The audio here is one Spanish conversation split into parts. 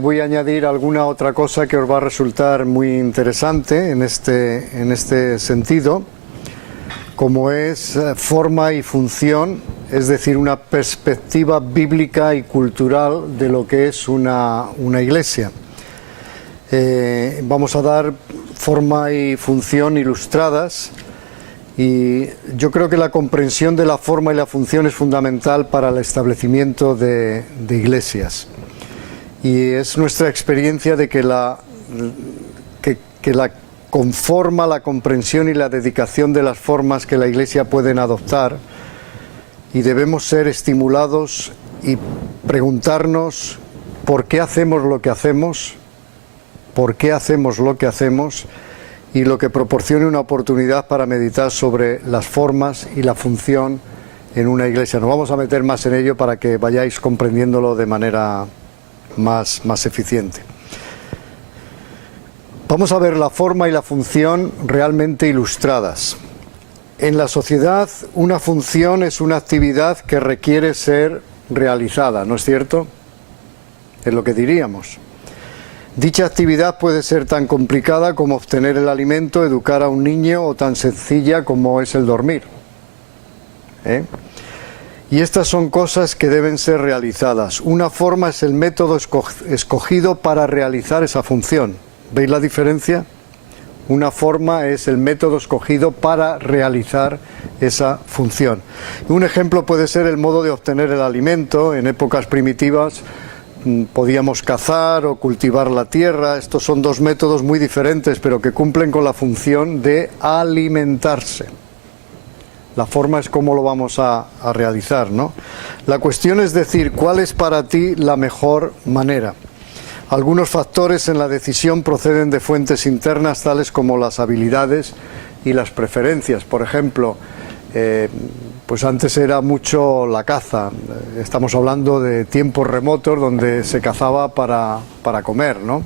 Voy a añadir alguna otra cosa que os va a resultar muy interesante en este sentido, como es forma y función, es decir, una perspectiva bíblica y cultural de lo que es una iglesia. Vamos a dar forma y función ilustradas, y yo creo que la comprensión de la forma y la función es fundamental para el establecimiento de iglesias. Y es nuestra experiencia de que la conforma, la comprensión y la dedicación de las formas que la Iglesia pueden adoptar, y debemos ser estimulados y preguntarnos por qué hacemos lo que hacemos, y lo que proporcione una oportunidad para meditar sobre las formas y la función en una iglesia. Nos vamos a meter más en ello para que vayáis comprendiéndolo de manera más eficiente. Vamos a ver la forma y la función realmente ilustradas. En la sociedad, una función es una actividad que requiere ser realizada, ¿no es cierto? Es lo que diríamos. Dicha actividad puede ser tan complicada como obtener el alimento, educar a un niño, o tan sencilla como es el dormir. Y estas son cosas que deben ser realizadas. Una forma es el método escogido para realizar esa función. ¿Veis la diferencia? Una forma es el método escogido para realizar esa función. Un ejemplo puede ser el modo de obtener el alimento. En épocas primitivas podíamos cazar o cultivar la tierra. Estos son dos métodos muy diferentes, pero que cumplen con la función de alimentarse. La forma es cómo lo vamos a realizar, ¿no? La cuestión es decir, ¿cuál es para ti la mejor manera? Algunos factores en la decisión proceden de fuentes internas, tales como las habilidades y las preferencias. Por ejemplo, pues antes era mucho la caza. Estamos hablando de tiempos remotos donde se cazaba para comer, ¿no?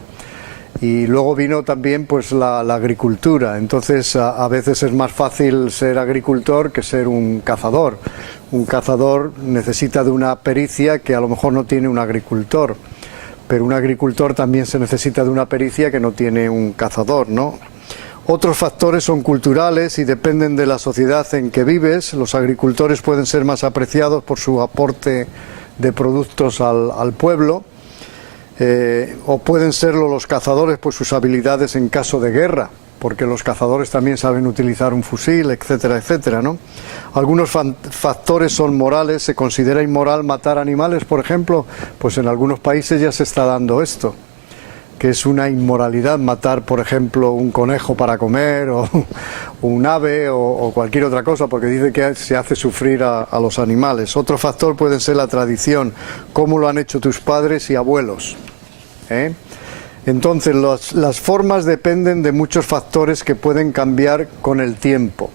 Y luego vino también pues la agricultura. Entonces a veces es más fácil ser agricultor que ser un cazador. Un cazador necesita de una pericia que a lo mejor no tiene un agricultor, pero un agricultor también se necesita de una pericia que no tiene un cazador, ¿no? Otros factores son culturales y dependen de la sociedad en que vives. Los agricultores pueden ser más apreciados por su aporte de productos al pueblo. O pueden serlo los cazadores por sus habilidades en caso de guerra, porque los cazadores también saben utilizar un fusil, etcétera, etcétera, ¿no? Algunos factores son morales. ¿Se considera inmoral matar animales, por ejemplo? Pues en algunos países ya se está dando esto, que es una inmoralidad matar, por ejemplo, un conejo para comer, o un ave, o cualquier otra cosa, porque dice que se hace sufrir a los animales. Otro factor puede ser la tradición, cómo lo han hecho tus padres y abuelos. Entonces las formas dependen de muchos factores que pueden cambiar con el tiempo.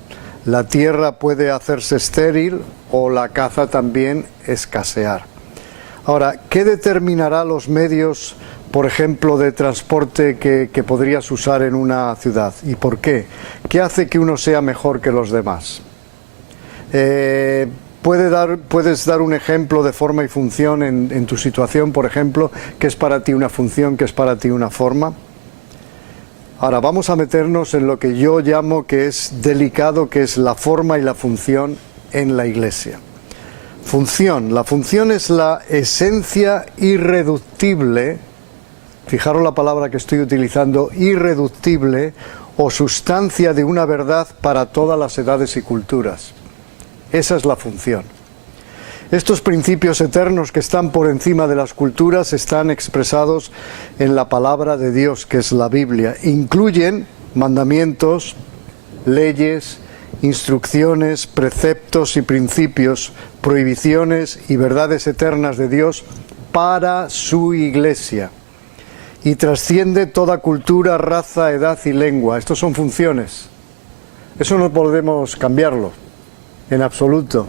La tierra puede hacerse estéril o la caza también escasear. Ahora, ¿qué determinará los medios, por ejemplo, de transporte que podrías usar en una ciudad? ¿Y por qué? ¿Qué hace que uno sea mejor que los demás? ¿Puedes dar un ejemplo de forma y función en tu situación, por ejemplo? ¿Qué es para ti una función? ¿Qué es para ti una forma? Ahora vamos a meternos en lo que yo llamo que es delicado, que es la forma y la función en la iglesia. Función. La función es la esencia irreductible, fijaros la palabra que estoy utilizando, irreductible, o sustancia de una verdad para todas las edades y culturas. Esa es la función. Estos principios eternos que están por encima de las culturas están expresados en la palabra de Dios, que es la Biblia. Incluyen mandamientos, leyes, instrucciones, preceptos y principios, prohibiciones y verdades eternas de Dios para su iglesia. Y trasciende toda cultura, raza, edad y lengua. Estos son funciones. Eso no podemos cambiarlo en absoluto.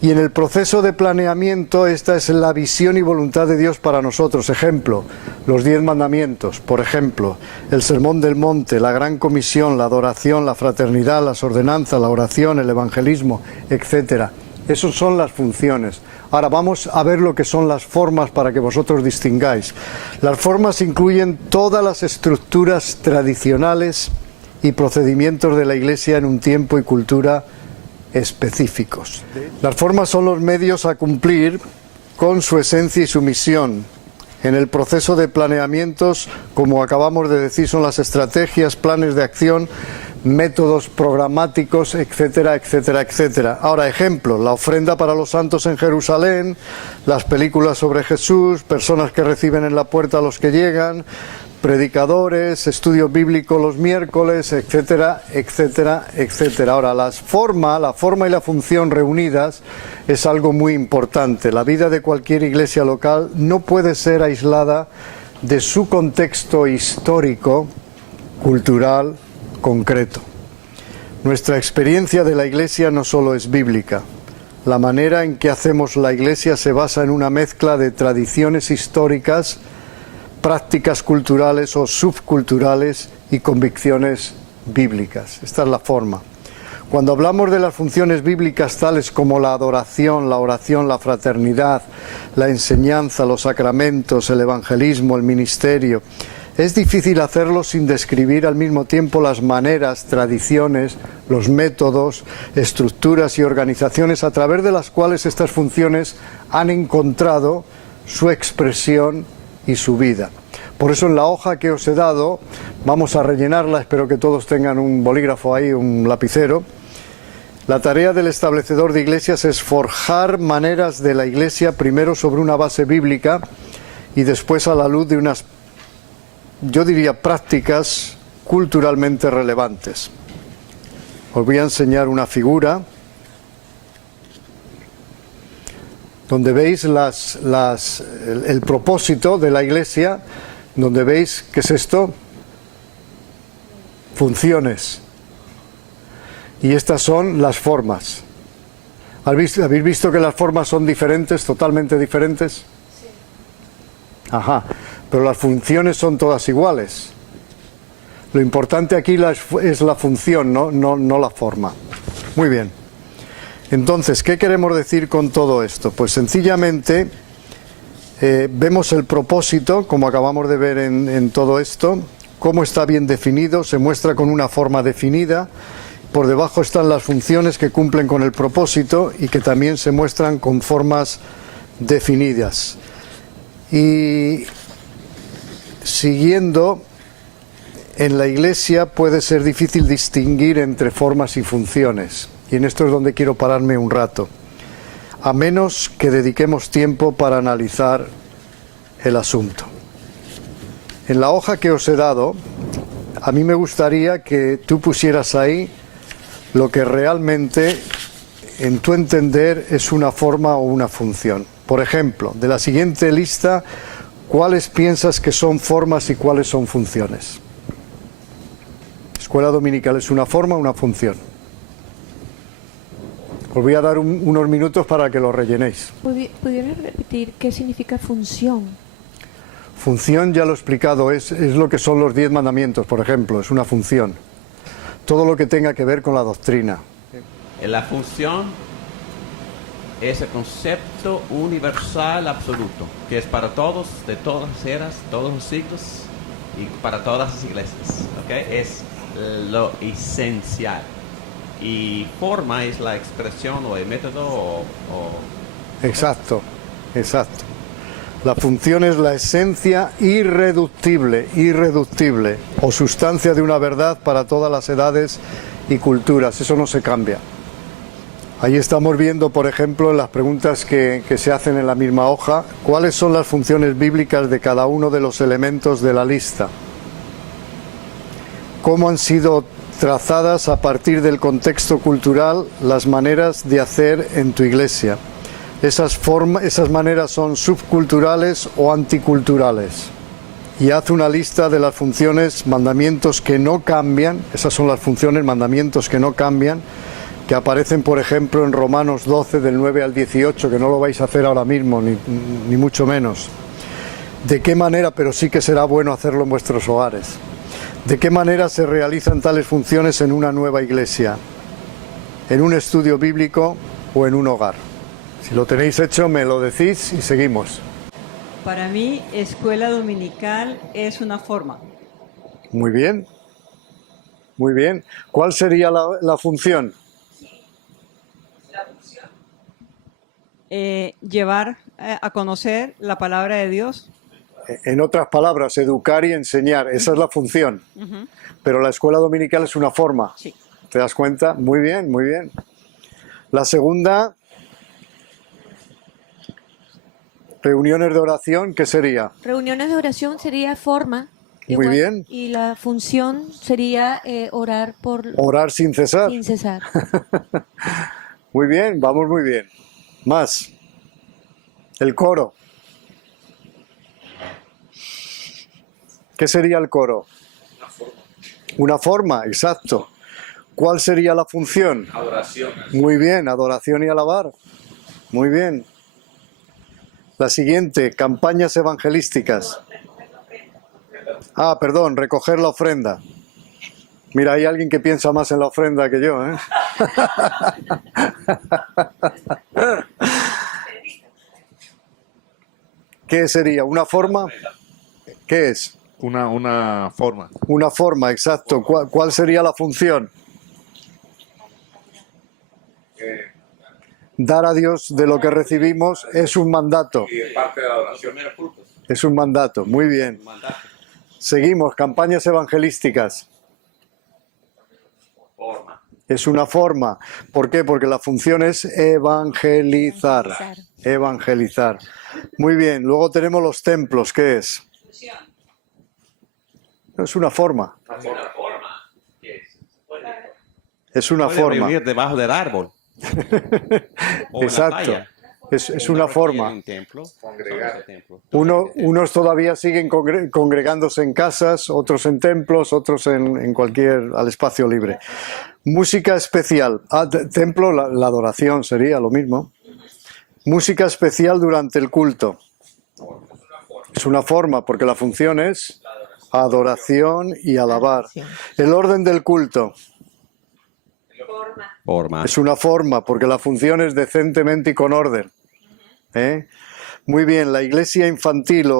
Y en el proceso de planeamiento, esta es la visión y voluntad de Dios para nosotros. Ejemplo, los 10 mandamientos, por ejemplo, el Sermón del Monte, la Gran Comisión, la adoración, la fraternidad, las ordenanzas, la oración, el evangelismo, etcétera. Esas son las funciones. Ahora vamos a ver lo que son las formas para que vosotros distingáis. Las formas incluyen todas las estructuras tradicionales y procedimientos de la Iglesia en un tiempo y cultura específicos. Las formas son los medios a cumplir con su esencia y su misión. En el proceso de planeamientos, como acabamos de decir, son las estrategias, planes de acción, métodos programáticos, etcétera, etcétera, etcétera. Ahora, ejemplos: la ofrenda para los santos en Jerusalén, las películas sobre Jesús, personas que reciben en la puerta a los que llegan, predicadores, estudio bíblico los miércoles, etcétera, etcétera, etcétera. Ahora, la forma y la función reunidas es algo muy importante. La vida de cualquier iglesia local no puede ser aislada de su contexto histórico, cultural, concreto. Nuestra experiencia de la iglesia no solo es bíblica. La manera en que hacemos la iglesia se basa en una mezcla de tradiciones históricas, prácticas culturales o subculturales y convicciones bíblicas. Esta es la forma. Cuando hablamos de las funciones bíblicas tales como la adoración, la oración, la fraternidad, la enseñanza, los sacramentos, el evangelismo, el ministerio, es difícil hacerlo sin describir al mismo tiempo las maneras, tradiciones, los métodos, estructuras y organizaciones a través de las cuales estas funciones han encontrado su expresión y su vida. Por eso en la hoja que os he dado, vamos a rellenarla, espero que todos tengan un bolígrafo ahí, un lapicero. La tarea del establecedor de iglesias es forjar maneras de la iglesia, primero sobre una base bíblica y después a la luz de unas, yo diría, prácticas culturalmente relevantes. Os voy a enseñar una figura donde veis el propósito de la iglesia, donde veis, ¿qué es esto? Funciones. Y estas son las formas. ¿Habéis visto que las formas son diferentes, totalmente diferentes? Sí. Ajá, pero las funciones son todas iguales. Lo importante aquí es la función, no la forma. Muy bien. Entonces, ¿qué queremos decir con todo esto? Pues sencillamente vemos el propósito, como acabamos de ver en todo esto, cómo está bien definido, se muestra con una forma definida, por debajo están las funciones que cumplen con el propósito y que también se muestran con formas definidas. Y siguiendo, en la iglesia puede ser difícil distinguir entre formas y funciones. Y en esto es donde quiero pararme un rato, a menos que dediquemos tiempo para analizar el asunto. En la hoja que os he dado, a mí me gustaría que tú pusieras ahí lo que realmente, en tu entender, es una forma o una función. Por ejemplo, de la siguiente lista, ¿cuáles piensas que son formas y cuáles son funciones? Escuela dominical es una forma o una función. Os voy a dar unos minutos para que lo rellenéis. ¿Pudiera repetir qué significa función? Función, ya lo he explicado, es lo que son los 10 mandamientos, por ejemplo, es una función. Todo lo que tenga que ver con la doctrina. La función es el concepto universal absoluto, que es para todos, de todas las eras, todos los siglos y para todas las iglesias. ¿Okay? Es lo esencial. Y forma es la expresión o el método Exacto, exacto. La función es la esencia irreductible o sustancia de una verdad para todas las edades y culturas. Eso no se cambia. Ahí estamos viendo, por ejemplo, en las preguntas que se hacen en la misma hoja, cuáles son las funciones bíblicas de cada uno de los elementos de la lista. Cómo han sido trazadas a partir del contexto cultural las maneras de hacer en tu iglesia. Esas maneras son subculturales o anticulturales. Y haz una lista de las funciones, mandamientos que no cambian, esas son las funciones, mandamientos que no cambian, que aparecen, por ejemplo, en Romanos 12, del 9 al 18, que no lo vais a hacer ahora mismo, ni mucho menos. ¿De qué manera, pero sí que será bueno hacerlo en vuestros hogares? ¿De qué manera se realizan tales funciones en una nueva iglesia? ¿En un estudio bíblico o en un hogar? Si lo tenéis hecho, me lo decís y seguimos. Para mí, escuela dominical es una forma. Muy bien. Muy bien. ¿Cuál sería la función? Llevar a conocer la palabra de Dios. En otras palabras, educar y enseñar. Esa es la función. Pero la escuela dominical es una forma. Sí. ¿Te das cuenta? Muy bien, muy bien. La segunda, reuniones de oración, ¿qué sería? Reuniones de oración sería forma. Muy igual, bien. Y la función sería orar por Orar sin cesar. sin cesar. Muy bien, vamos muy bien. Más. El coro. ¿Qué sería el coro? Una forma, exacto. ¿Cuál sería la función? Adoración. Muy bien, adoración y alabar. Muy bien. La siguiente, campañas evangelísticas. Perdón, recoger la ofrenda. Mira, hay alguien que piensa más en la ofrenda que yo, ¿eh? ¿Qué sería? ¿Una forma? ¿Qué es? Una forma. Una forma, exacto. ¿Cuál sería la función? Dar a Dios de lo que recibimos es un mandato. Y parte de la adoración. Es un mandato, muy bien. Seguimos, campañas evangelísticas. Forma. Es una forma. ¿Por qué? Porque la función es evangelizar. Evangelizar. Evangelizar. Muy bien, luego tenemos los templos, ¿qué es? Es una forma. Es una Puede forma. vivir debajo del árbol. O en la Exacto. playa. Es una forma. Un templo. Unos todavía siguen congregándose en casas, otros en templos, otros en cualquier, al espacio libre. Música especial. Templo, la adoración sería lo mismo. Música especial durante el culto. Es una forma, porque la función es adoración y alabar. El orden del culto. Forma. Es una forma, porque la función es decentemente y con orden. Muy bien, la iglesia infantil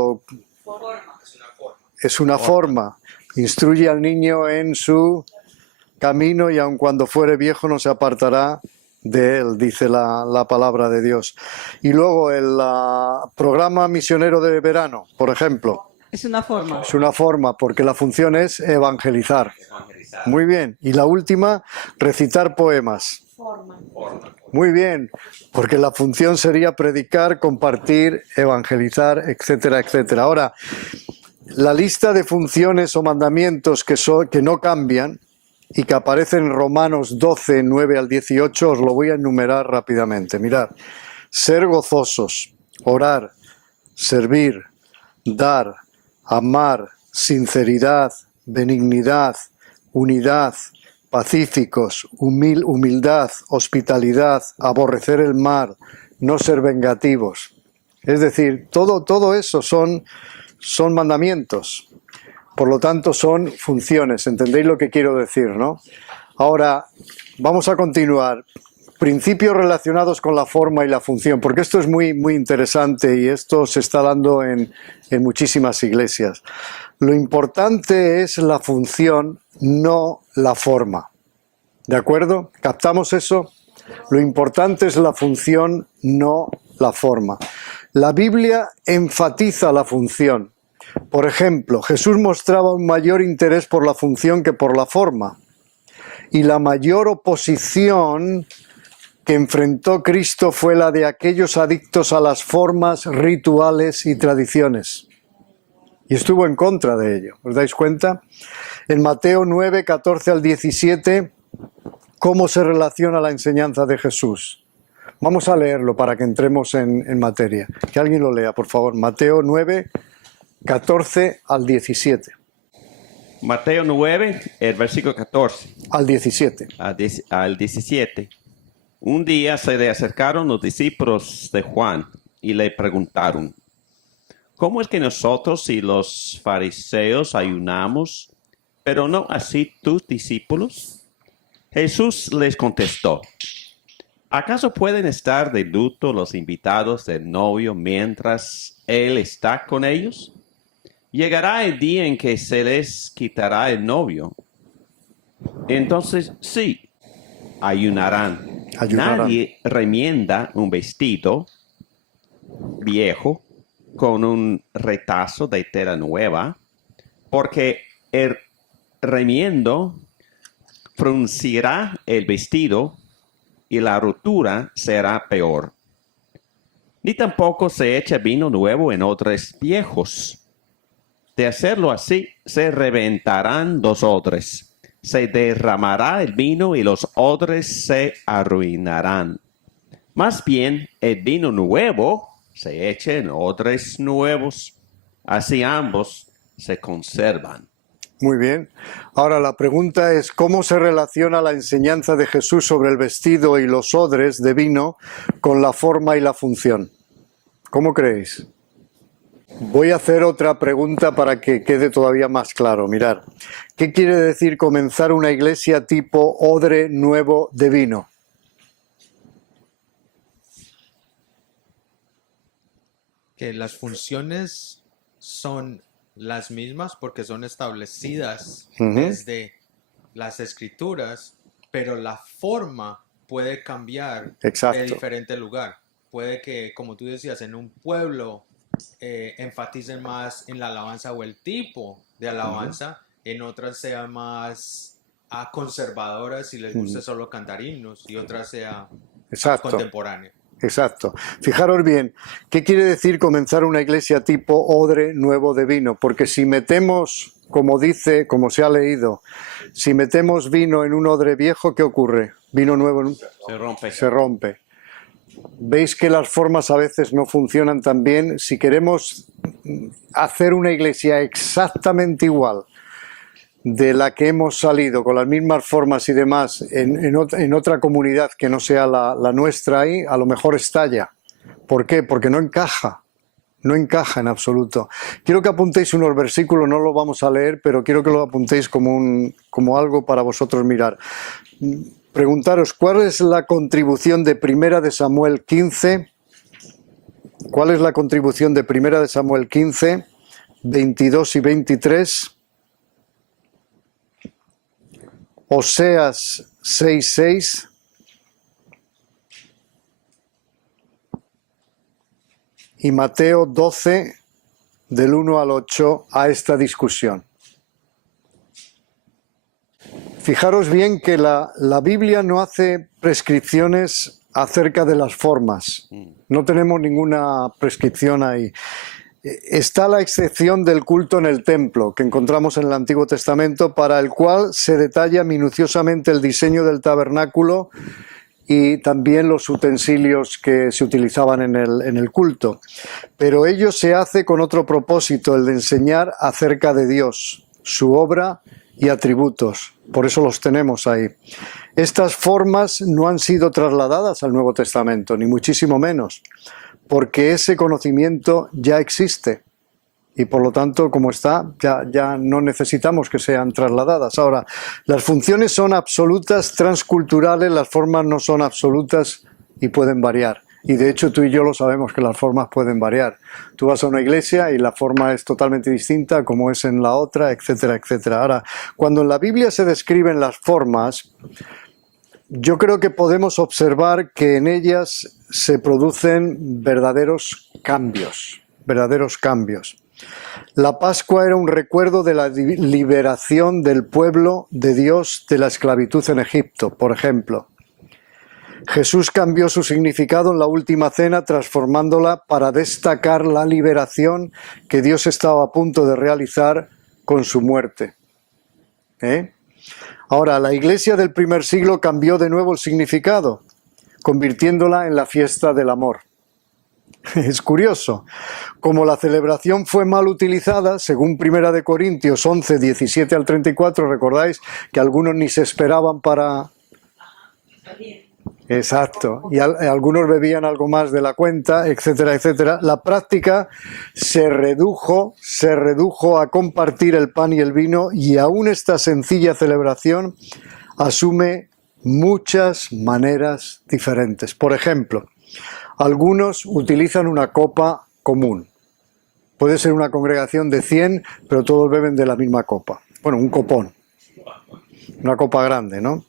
es una forma. Instruye al niño en su camino y aun cuando fuere viejo no se apartará de él, dice la palabra de Dios. Y luego el programa misionero de verano, por ejemplo. Es una forma. Es una forma, porque la función es evangelizar. Muy bien. Y la última, recitar poemas. Muy bien, porque la función sería predicar, compartir, evangelizar, etcétera, etcétera. Ahora, la lista de funciones o mandamientos que no cambian y que aparecen en Romanos 12, 9 al 18, os lo voy a enumerar rápidamente. Mirad, ser gozosos, orar, servir, dar, amar, sinceridad, benignidad, unidad, pacíficos, humildad, hospitalidad, aborrecer el mal, no ser vengativos. Es decir, todo eso son mandamientos. Por lo tanto, son funciones. ¿Entendéis lo que quiero decir, no? Ahora, vamos a continuar. Principios relacionados con la forma y la función, porque esto es muy, muy interesante y esto se está dando en muchísimas iglesias. Lo importante es la función, no la forma. ¿De acuerdo? ¿Captamos eso? Lo importante es la función, no la forma. La Biblia enfatiza la función. Por ejemplo, Jesús mostraba un mayor interés por la función que por la forma. Y la mayor oposición que enfrentó Cristo fue la de aquellos adictos a las formas, rituales y tradiciones. Y estuvo en contra de ello. ¿Os dais cuenta? En Mateo 9, 14 al 17, ¿cómo se relaciona la enseñanza de Jesús? Vamos a leerlo para que entremos en materia. Que alguien lo lea, por favor. Mateo 9, 14 al 17. Mateo 9, el versículo 14 al 17. al 17. Un día se le acercaron los discípulos de Juan y le preguntaron, ¿cómo es que nosotros y los fariseos ayunamos, pero no así tus discípulos? Jesús les contestó, ¿acaso pueden estar de luto los invitados del novio mientras él está con ellos? Llegará el día en que se les quitará el novio. Entonces sí, ayunarán. Nadie remienda un vestido viejo con un retazo de tela nueva, porque el remiendo fruncirá el vestido y la rotura será peor. Ni tampoco se echa vino nuevo en odres viejos. De hacerlo así, se reventarán los odres, se derramará el vino y los odres se arruinarán. Más bien, el vino nuevo se echa en odres nuevos, así ambos se conservan. Muy bien. Ahora la pregunta es, ¿cómo se relaciona la enseñanza de Jesús sobre el vestido y los odres de vino con la forma y la función? ¿Cómo creéis? Voy a hacer otra pregunta para que quede todavía más claro. Mirad, ¿qué quiere decir comenzar una iglesia tipo odre nuevo de vino? Que las funciones son las mismas porque son establecidas desde las escrituras, pero la forma puede cambiar Exacto. de diferente lugar. Puede que, como tú decías, en un pueblo enfaticen más en la alabanza o el tipo de alabanza, en otras sean más conservadoras y les guste solo cantar himnos, y otras sea contemporánea. Exacto. Fijaros bien, ¿qué quiere decir comenzar una iglesia tipo odre nuevo de vino? Porque si metemos, como dice, como se ha leído, si metemos vino en un odre viejo, ¿qué ocurre? Vino nuevo se rompe. ¿Veis que las formas a veces no funcionan tan bien? Si queremos hacer una iglesia exactamente igual de la que hemos salido, con las mismas formas y demás, en otra comunidad que no sea la nuestra ahí, a lo mejor estalla. ¿Por qué? Porque no encaja. No encaja en absoluto. Quiero que apuntéis unos versículos, no los vamos a leer, pero quiero que lo apuntéis como algo para vosotros mirar. Preguntaros, ¿cuál es la contribución de Primera de Samuel 15? ¿Cuál es la contribución de Primera de Samuel 15, 22 y 23? Oseas 6:6. Y Mateo 12, del 1 al 8, a esta discusión. Fijaros bien que la Biblia no hace prescripciones acerca de las formas. No tenemos ninguna prescripción ahí. Está la excepción del culto en el templo, que encontramos en el Antiguo Testamento, para el cual se detalla minuciosamente el diseño del tabernáculo y también los utensilios que se utilizaban en el culto. Pero ello se hace con otro propósito, el de enseñar acerca de Dios, su obra y atributos. Por eso los tenemos ahí. Estas formas no han sido trasladadas al Nuevo Testamento, ni muchísimo menos, porque ese conocimiento ya existe. Y por lo tanto, como está, ya no necesitamos que sean trasladadas. Ahora, las funciones son absolutas, transculturales, las formas no son absolutas y pueden variar. Y de hecho tú y yo lo sabemos que las formas pueden variar. Tú vas a una iglesia y la forma es totalmente distinta como es en la otra, etcétera, etcétera. Ahora, cuando en la Biblia se describen las formas, yo creo que podemos observar que en ellas se producen verdaderos cambios. La Pascua era un recuerdo de la liberación del pueblo de Dios de la esclavitud en Egipto, por ejemplo. Jesús cambió su significado en la última cena, transformándola para destacar la liberación que Dios estaba a punto de realizar con su muerte. Ahora, la iglesia del primer siglo cambió de nuevo el significado, convirtiéndola en la fiesta del amor. Es curioso. Como la celebración fue mal utilizada, según 1 de Corintios 11, 17 al 34, recordáis que algunos ni se esperaban para... Exacto, y algunos bebían algo más de la cuenta, etcétera, etcétera. La práctica se redujo a compartir el pan y el vino, y aún esta sencilla celebración asume muchas maneras diferentes. Por ejemplo, algunos utilizan una copa común. Puede ser una congregación de 100, pero todos beben de la misma copa. Bueno, un copón. Una copa grande, ¿no?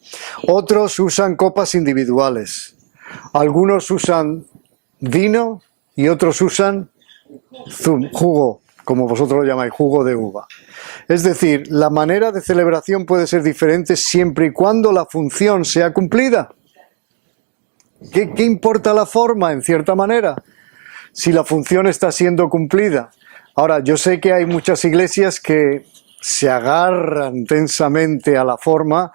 Otros usan copas individuales. Algunos usan vino y otros usan jugo, como vosotros lo llamáis, jugo de uva. Es decir, la manera de celebración puede ser diferente siempre y cuando la función sea cumplida. ¿Qué importa la forma, en cierta manera, si la función está siendo cumplida? Ahora, yo sé que hay muchas iglesias que se agarran tensamente a la forma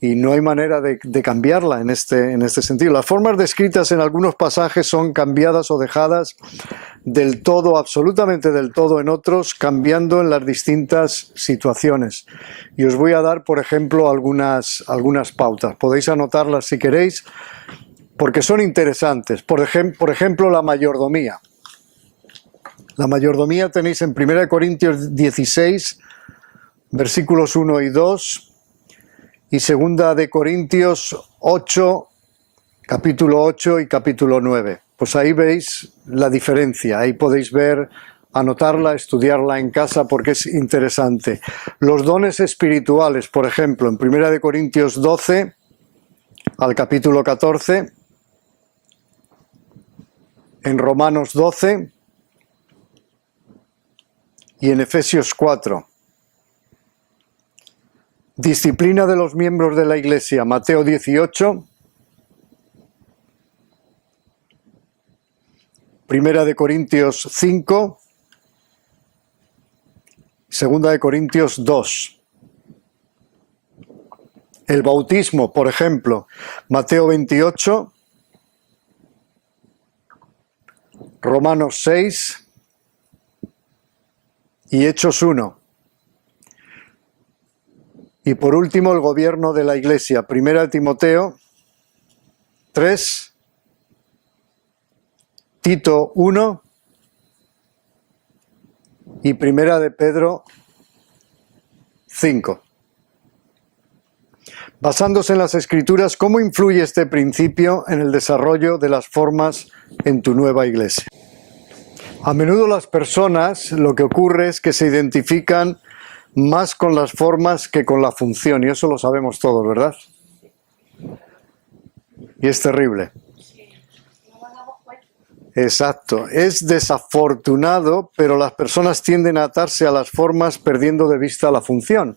y no hay manera de cambiarla en este sentido. Las formas descritas en algunos pasajes son cambiadas o dejadas del todo, absolutamente del todo en otros, cambiando en las distintas situaciones. Y os voy a dar, por ejemplo, algunas pautas. Podéis anotarlas si queréis, porque son interesantes. Por ejemplo, la mayordomía. La mayordomía tenéis en 1 Corintios 16, versículos 1 y 2, y 2 de Corintios 8, capítulo 8 y capítulo 9. Pues ahí veis la diferencia, ahí podéis ver, anotarla, estudiarla en casa porque es interesante. Los dones espirituales, por ejemplo, en 1 de Corintios 12 al capítulo 14, en Romanos 12 y en Efesios 4. Disciplina de los miembros de la Iglesia, Mateo 18, 1 de Corintios 5, 2 de Corintios 2. El bautismo, por ejemplo, Mateo 28, Romanos 6 y Hechos 1. Y por último, el gobierno de la Iglesia, 1 Timoteo 3, Tito 1 y 1 de Pedro 5. Basándose en las Escrituras, ¿cómo influye este principio en el desarrollo de las formas en tu nueva iglesia? A menudo las personas, lo que ocurre es que se identifican más con las formas que con la función, y eso lo sabemos todos, ¿verdad? Y es terrible. Exacto, es desafortunado, pero las personas tienden a atarse a las formas perdiendo de vista la función.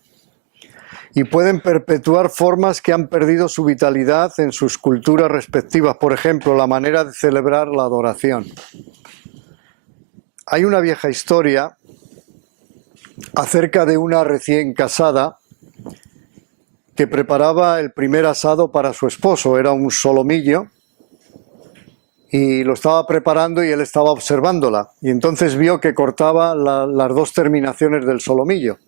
Y pueden perpetuar formas que han perdido su vitalidad en sus culturas respectivas. Por ejemplo, la manera de celebrar la adoración. Hay una vieja historia acerca de una recién casada que preparaba el primer asado para su esposo. Era un solomillo y lo estaba preparando y él estaba observándola. Y entonces vio que cortaba las dos terminaciones del solomillo.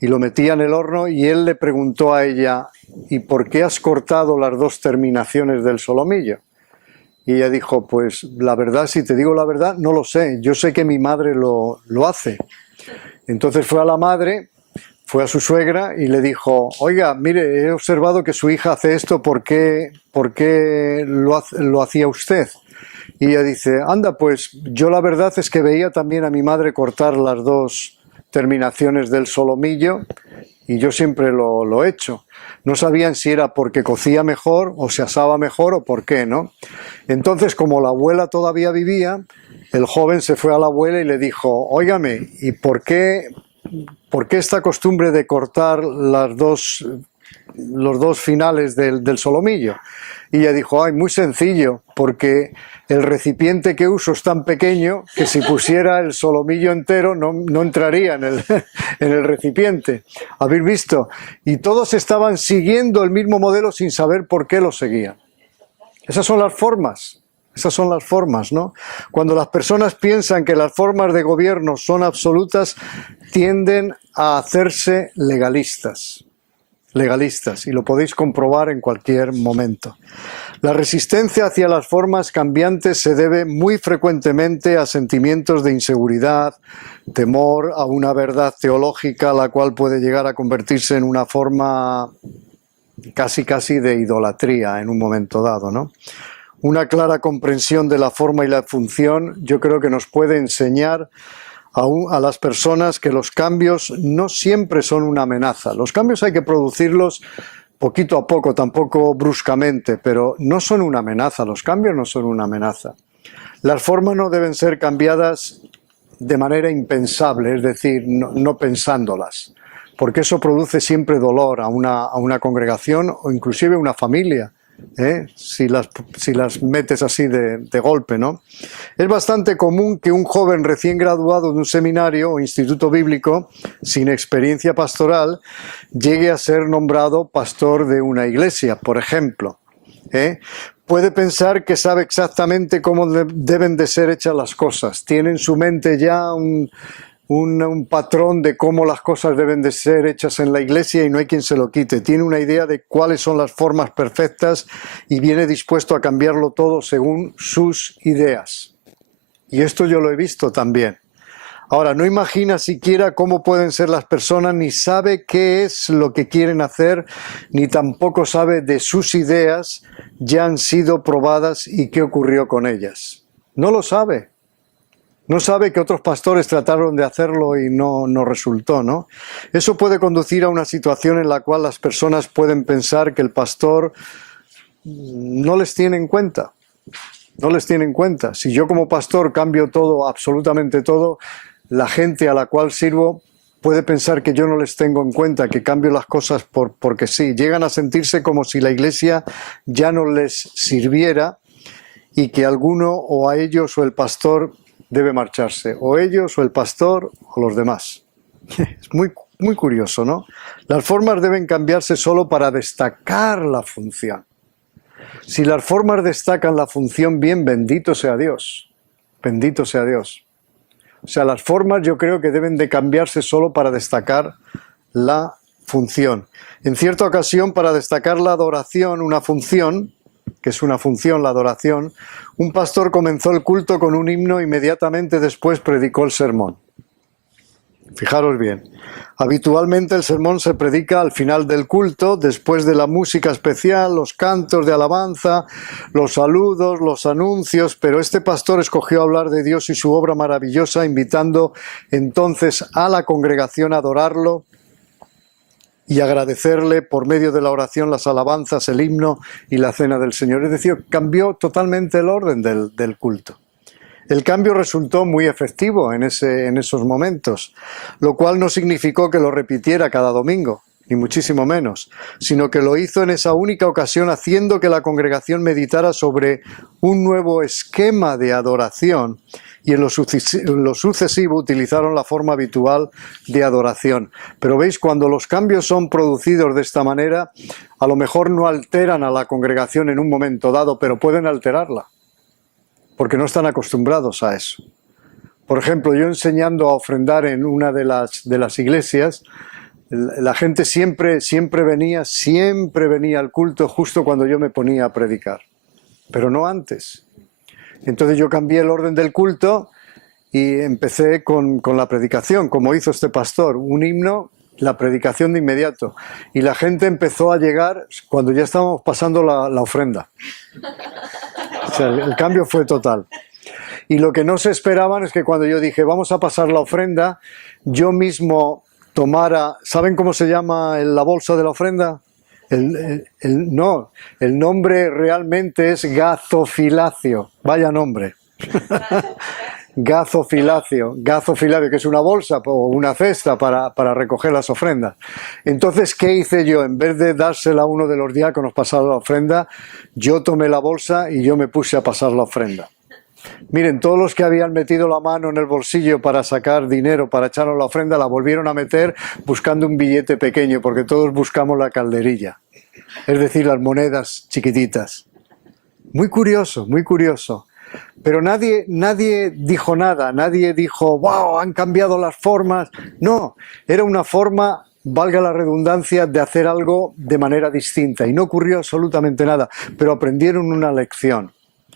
Y lo metía en el horno y él le preguntó a ella, ¿y por qué has cortado las dos terminaciones del solomillo? Y ella dijo, pues la verdad, si te digo la verdad, no lo sé. Yo sé que mi madre lo hace. Entonces fue a la madre, fue a su suegra y le dijo, oiga, mire, he observado que su hija hace esto, ¿por qué lo hacía usted? Y ella dice, anda, pues yo la verdad es que veía también a mi madre cortar las dos terminaciones del solomillo y yo siempre lo he hecho. No sabían si era porque cocía mejor o se asaba mejor o por qué, ¿no? Entonces, como la abuela todavía vivía, el joven se fue a la abuela y le dijo, óigame, ¿y por qué esta costumbre de cortar los dos finales del solomillo? Y ella dijo, ay, muy sencillo, porque el recipiente que uso es tan pequeño que si pusiera el solomillo entero no entraría en el recipiente. ¿Habéis visto? Y todos estaban siguiendo el mismo modelo sin saber por qué lo seguían. Esas son las formas. Esas son las formas, ¿no? Cuando las personas piensan que las formas de gobierno son absolutas, tienden a hacerse legalistas. Legalistas, y lo podéis comprobar en cualquier momento. La resistencia hacia las formas cambiantes se debe muy frecuentemente a sentimientos de inseguridad, temor a una verdad teológica, la cual puede llegar a convertirse en una forma casi de idolatría en un momento dado, ¿no? Una clara comprensión de la forma y la función, yo creo que nos puede enseñar a las personas que los cambios no siempre son una amenaza. Los cambios hay que producirlos poquito a poco, tampoco bruscamente, pero no son una amenaza, los cambios no son una amenaza. Las formas no deben ser cambiadas de manera impensable, es decir, no pensándolas, porque eso produce siempre dolor a una congregación o inclusive a una familia, si las metes así de golpe, ¿no? Es bastante común que un joven recién graduado de un seminario o instituto bíblico, sin experiencia pastoral, llegue a ser nombrado pastor de una iglesia, por ejemplo. Puede pensar que sabe exactamente cómo deben de ser hechas las cosas. Tiene en su mente ya un patrón de cómo las cosas deben de ser hechas en la iglesia y no hay quien se lo quite. Tiene una idea de cuáles son las formas perfectas y viene dispuesto a cambiarlo todo según sus ideas. Y esto yo lo he visto también. Ahora, no imagina siquiera cómo pueden ser las personas, ni sabe qué es lo que quieren hacer, ni tampoco sabe de sus ideas ya han sido probadas y qué ocurrió con ellas. No lo sabe. No sabe que otros pastores trataron de hacerlo y no resultó, ¿no? Eso puede conducir a una situación en la cual las personas pueden pensar que el pastor no les tiene en cuenta. No les tiene en cuenta. Si yo como pastor cambio todo, absolutamente todo, la gente a la cual sirvo puede pensar que yo no les tengo en cuenta, que cambio las cosas porque sí. Llegan a sentirse como si la iglesia ya no les sirviera y que alguno o a ellos o el pastor debe marcharse, o ellos, o el pastor, o los demás. Es muy curioso, ¿no? Las formas deben cambiarse solo para destacar la función. Si las formas destacan la función bien, bendito sea Dios. Bendito sea Dios. O sea, las formas yo creo que deben de cambiarse solo para destacar la función. En cierta ocasión, para destacar la adoración, una función, que es una función, la adoración, un pastor comenzó el culto con un himno, inmediatamente después predicó el sermón. Fijaros bien, habitualmente el sermón se predica al final del culto, después de la música especial, los cantos de alabanza, los saludos, los anuncios, pero este pastor escogió hablar de Dios y su obra maravillosa, invitando entonces a la congregación a adorarlo y agradecerle por medio de la oración, las alabanzas, el himno y la cena del Señor. Es decir, cambió totalmente el orden del culto. El cambio resultó muy efectivo en esos momentos, lo cual no significó que lo repitiera cada domingo, ni muchísimo menos, sino que lo hizo en esa única ocasión, haciendo que la congregación meditara sobre un nuevo esquema de adoración, y en lo sucesivo utilizaron la forma habitual de adoración. Pero veis, cuando los cambios son producidos de esta manera, a lo mejor no alteran a la congregación en un momento dado, pero pueden alterarla, porque no están acostumbrados a eso. Por ejemplo, yo enseñando a ofrendar en una de las iglesias, la gente siempre venía al culto justo cuando yo me ponía a predicar, pero no antes. Entonces yo cambié el orden del culto y empecé con la predicación, como hizo este pastor, un himno, la predicación de inmediato. Y la gente empezó a llegar cuando ya estábamos pasando la ofrenda. O sea, el cambio fue total. Y lo que no se esperaban es que cuando yo dije, vamos a pasar la ofrenda, yo mismo tomara, ¿saben cómo se llama la bolsa de la ofrenda? No, el nombre realmente es gazofilacio, vaya nombre. Gazofilacio, que es una bolsa o una cesta para recoger las ofrendas. Entonces, ¿qué hice yo? En vez de dársela a uno de los diáconos pasar la ofrenda, yo tomé la bolsa y yo me puse a pasar la ofrenda. Miren, todos los que habían metido la mano en el bolsillo para sacar dinero, para echarnos la ofrenda, la volvieron a meter buscando un billete pequeño, porque todos buscamos la calderilla, es decir, las monedas chiquititas. Muy curioso, muy curioso. Pero nadie dijo nada, nadie dijo, wow, han cambiado las formas. No, era una forma, valga la redundancia, de hacer algo de manera distinta y no ocurrió absolutamente nada, pero aprendieron una lección.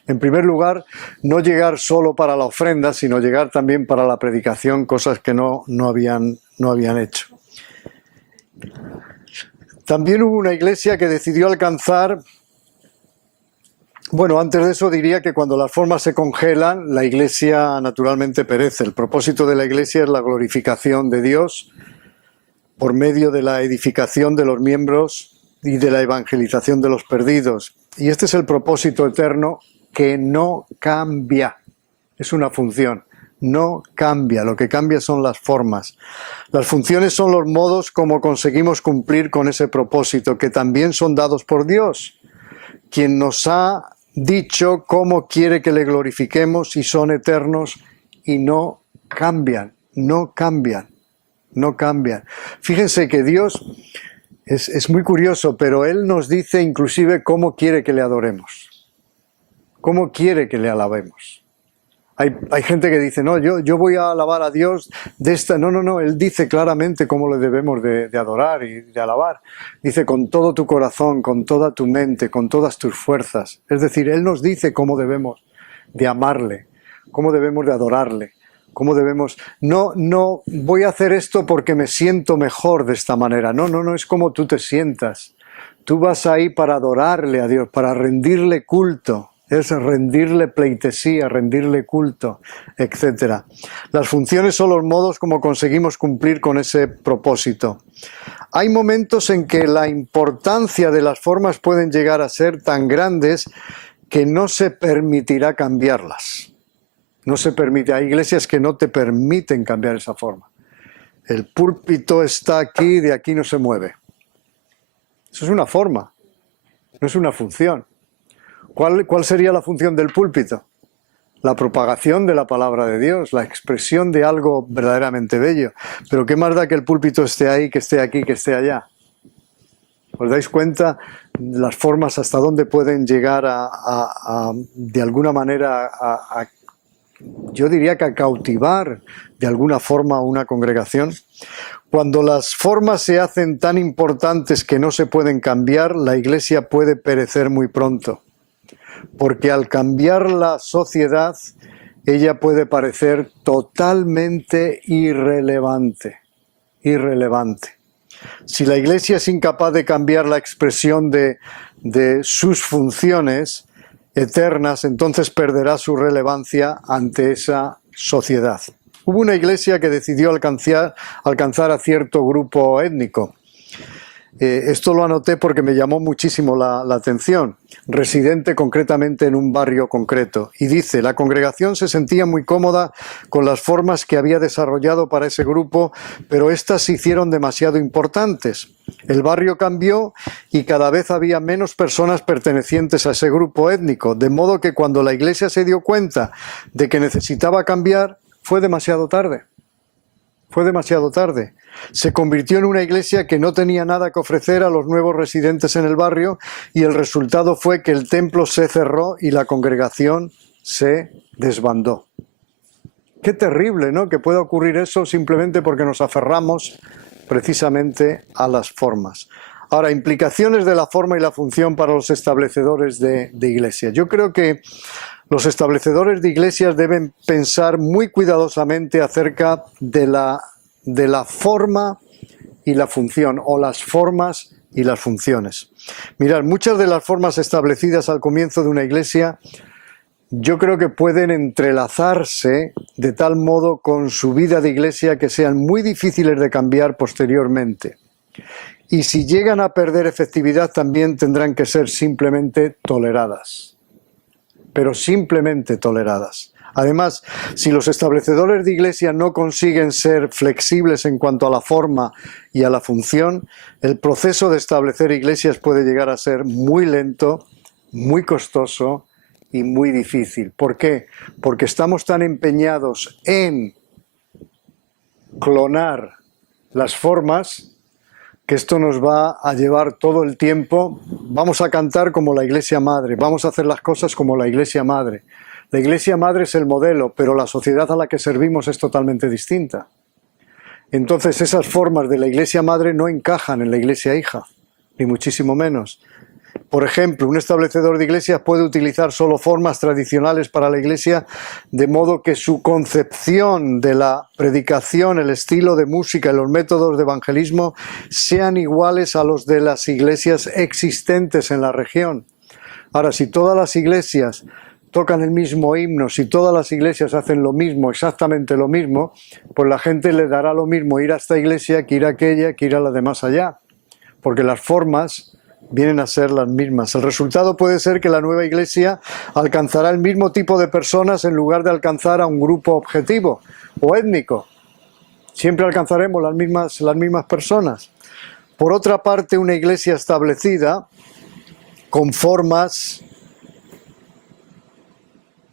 En primer lugar, no llegar solo para la ofrenda, sino llegar también para la predicación, cosas que no habían hecho. También hubo una iglesia que decidió alcanzar... Bueno, antes de eso diría que cuando las formas se congelan, la iglesia naturalmente perece. El propósito de la iglesia es la glorificación de Dios por medio de la edificación de los miembros y de la evangelización de los perdidos. Y este es el propósito eterno que no cambia. Es una función, no cambia. Lo que cambia son las formas. Las funciones son los modos como conseguimos cumplir con ese propósito, que también son dados por Dios, quien nos ha dicho cómo quiere que le glorifiquemos y son eternos y no cambian, no cambian, no cambian. Fíjense que Dios es muy curioso, pero Él nos dice inclusive cómo quiere que le adoremos, cómo quiere que le alabemos. Hay gente que dice, no, yo voy a alabar a Dios de esta... No, Él dice claramente cómo le debemos de adorar y de alabar. Dice, con todo tu corazón, con toda tu mente, con todas tus fuerzas. Es decir, Él nos dice cómo debemos de amarle, cómo debemos de adorarle, cómo debemos... No voy a hacer esto porque me siento mejor de esta manera. No, es como tú te sientas. Tú vas ahí para adorarle a Dios, para rendirle culto. Es rendirle pleitesía, rendirle culto, etc. Las funciones son los modos como conseguimos cumplir con ese propósito. Hay momentos en que la importancia de las formas pueden llegar a ser tan grandes que no se permitirá cambiarlas. No se permite. Hay iglesias que no te permiten cambiar esa forma. El púlpito está aquí, de aquí no se mueve. Eso es una forma, no es una función. ¿Cuál sería la función del púlpito? La propagación de la palabra de Dios, la expresión de algo verdaderamente bello. Pero ¿qué más da que el púlpito esté ahí, que esté aquí, que esté allá? ¿Os dais cuenta las formas hasta dónde pueden llegar de alguna manera, yo diría que a cautivar de alguna forma a una congregación? Cuando las formas se hacen tan importantes que no se pueden cambiar, la iglesia puede perecer muy pronto. Porque al cambiar la sociedad, ella puede parecer totalmente irrelevante. Si la iglesia es incapaz de cambiar la expresión de sus funciones eternas, entonces perderá su relevancia ante esa sociedad. Hubo una iglesia que decidió alcanzar a cierto grupo étnico. Esto lo anoté porque me llamó muchísimo la atención, residente concretamente en un barrio concreto. Y dice, la congregación se sentía muy cómoda con las formas que había desarrollado para ese grupo, pero éstas se hicieron demasiado importantes. El barrio cambió y cada vez había menos personas pertenecientes a ese grupo étnico, de modo que cuando la iglesia se dio cuenta de que necesitaba cambiar, fue demasiado tarde. Fue demasiado tarde. Se convirtió en una iglesia que no tenía nada que ofrecer a los nuevos residentes en el barrio y el resultado fue que el templo se cerró y la congregación se desbandó. Qué terrible, ¿no?, que pueda ocurrir eso simplemente porque nos aferramos precisamente a las formas. Ahora, implicaciones de la forma y la función para los establecedores de iglesia. Yo creo que los establecedores de iglesias deben pensar muy cuidadosamente acerca de la forma y la función, o las formas y las funciones. Mirad, muchas de las formas establecidas al comienzo de una iglesia, yo creo que pueden entrelazarse de tal modo con su vida de iglesia que sean muy difíciles de cambiar posteriormente. Y si llegan a perder efectividad, también tendrán que ser simplemente toleradas. Pero simplemente toleradas. Además, si los establecedores de iglesia no consiguen ser flexibles en cuanto a la forma y a la función, el proceso de establecer iglesias puede llegar a ser muy lento, muy costoso y muy difícil. ¿Por qué? Porque estamos tan empeñados en clonar las formas que esto nos va a llevar todo el tiempo. Vamos a cantar como la iglesia madre, vamos a hacer las cosas como la iglesia madre. La Iglesia Madre es el modelo, pero la sociedad a la que servimos es totalmente distinta. Entonces esas formas de la Iglesia Madre no encajan en la Iglesia Hija, ni muchísimo menos. Por ejemplo, un establecedor de iglesias puede utilizar solo formas tradicionales para la iglesia, de modo que su concepción de la predicación, el estilo de música y los métodos de evangelismo sean iguales a los de las iglesias existentes en la región. Ahora, si todas las iglesias tocan el mismo himno, si todas las iglesias hacen lo mismo, exactamente lo mismo, pues la gente le dará lo mismo ir a esta iglesia que ir a aquella, que ir a la de más allá, porque las formas vienen a ser las mismas. El resultado puede ser que la nueva iglesia alcanzará el mismo tipo de personas en lugar de alcanzar a un grupo objetivo o étnico. Siempre alcanzaremos las mismas personas. Por otra parte, una iglesia establecida con formas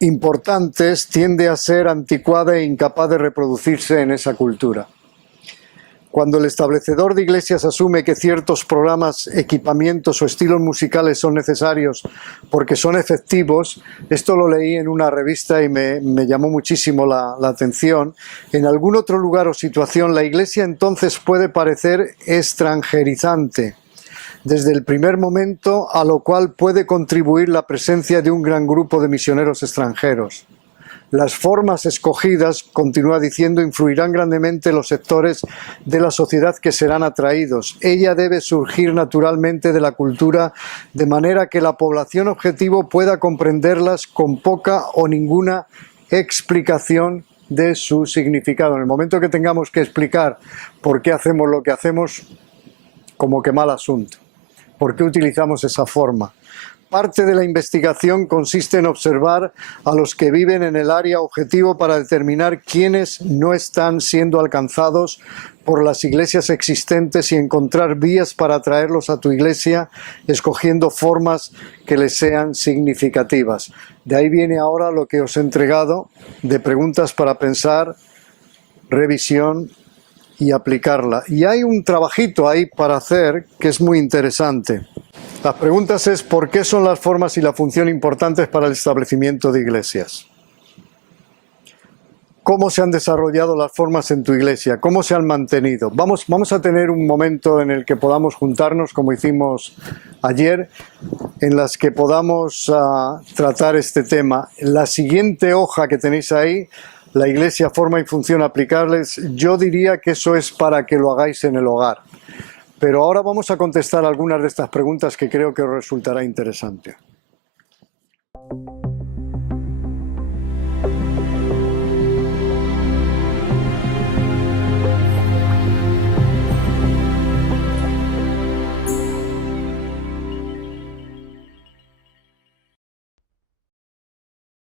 importantes tiende a ser anticuada e incapaz de reproducirse en esa cultura. Cuando el establecedor de iglesias asume que ciertos programas, equipamientos o estilos musicales son necesarios porque son efectivos, esto lo leí en una revista y me llamó muchísimo la atención, en algún otro lugar o situación la iglesia entonces puede parecer extranjerizante desde el primer momento, a lo cual puede contribuir la presencia de un gran grupo de misioneros extranjeros. Las formas escogidas, continúa diciendo, influirán grandemente en los sectores de la sociedad que serán atraídos. Ella debe surgir naturalmente de la cultura, de manera que la población objetivo pueda comprenderlas con poca o ninguna explicación de su significado. En el momento que tengamos que explicar por qué hacemos lo que hacemos, como que mal asunto. ¿Por qué utilizamos esa forma? Parte de la investigación consiste en observar a los que viven en el área objetivo para determinar quiénes no están siendo alcanzados por las iglesias existentes y encontrar vías para atraerlos a tu iglesia, escogiendo formas que les sean significativas. De ahí viene ahora lo que os he entregado de preguntas para pensar, revisión y aplicarla. Y hay un trabajito ahí para hacer que es muy interesante. Las preguntas es: ¿por qué son las formas y la función importantes para el establecimiento de iglesias? ¿Cómo se han desarrollado las formas en tu iglesia? ¿Cómo se han mantenido? Vamos a tener un momento en el que podamos juntarnos, como hicimos ayer, en las que podamos tratar este tema. La siguiente hoja que tenéis ahí, la iglesia, forma y función aplicables, yo diría que eso es para que lo hagáis en el hogar. Pero ahora vamos a contestar algunas de estas preguntas que creo que os resultará interesante.